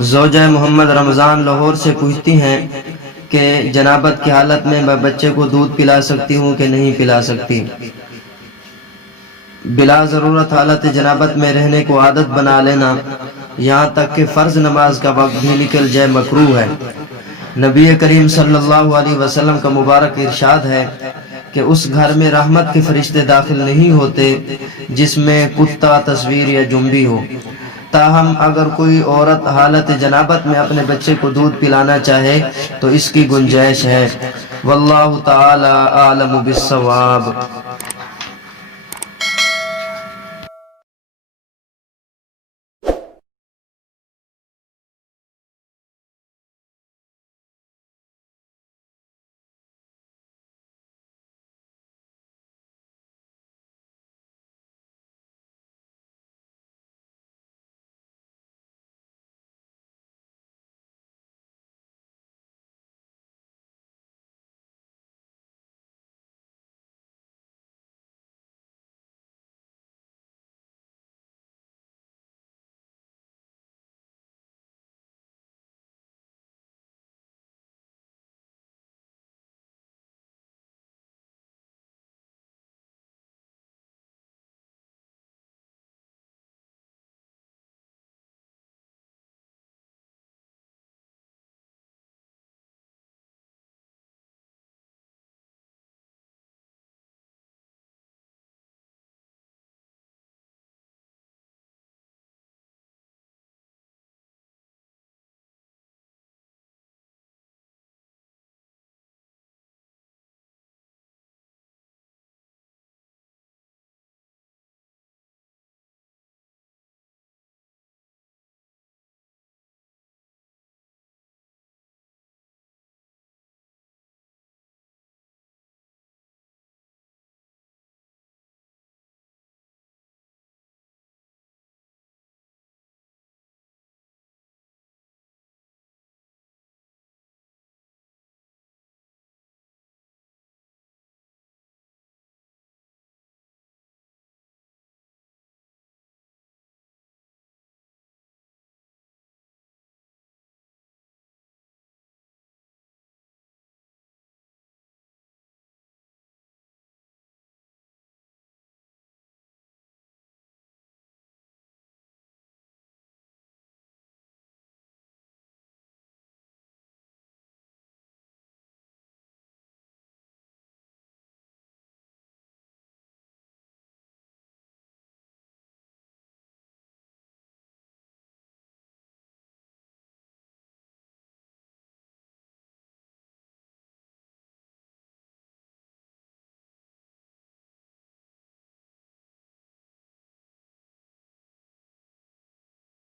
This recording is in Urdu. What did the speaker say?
زوجہ محمد رمضان لاہور سے پوچھتی ہیں کہ جنابت کی حالت میں میں بچے کو دودھ پلا سکتی ہوں کہ نہیں پلا سکتی؟ بلا ضرورت حالت جنابت میں رہنے کو عادت بنا لینا، یہاں تک کہ فرض نماز کا وقت بھی نکل جائے، مکروہ ہے۔ نبی کریم صلی اللہ علیہ وسلم کا مبارک ارشاد ہے کہ اس گھر میں رحمت کے فرشتے داخل نہیں ہوتے جس میں کتا، تصویر یا جنبی ہو۔ تاہم اگر کوئی عورت حالت جنابت میں اپنے بچے کو دودھ پلانا چاہے تو اس کی گنجائش ہے۔ واللہ تعالی اعلم بالصواب۔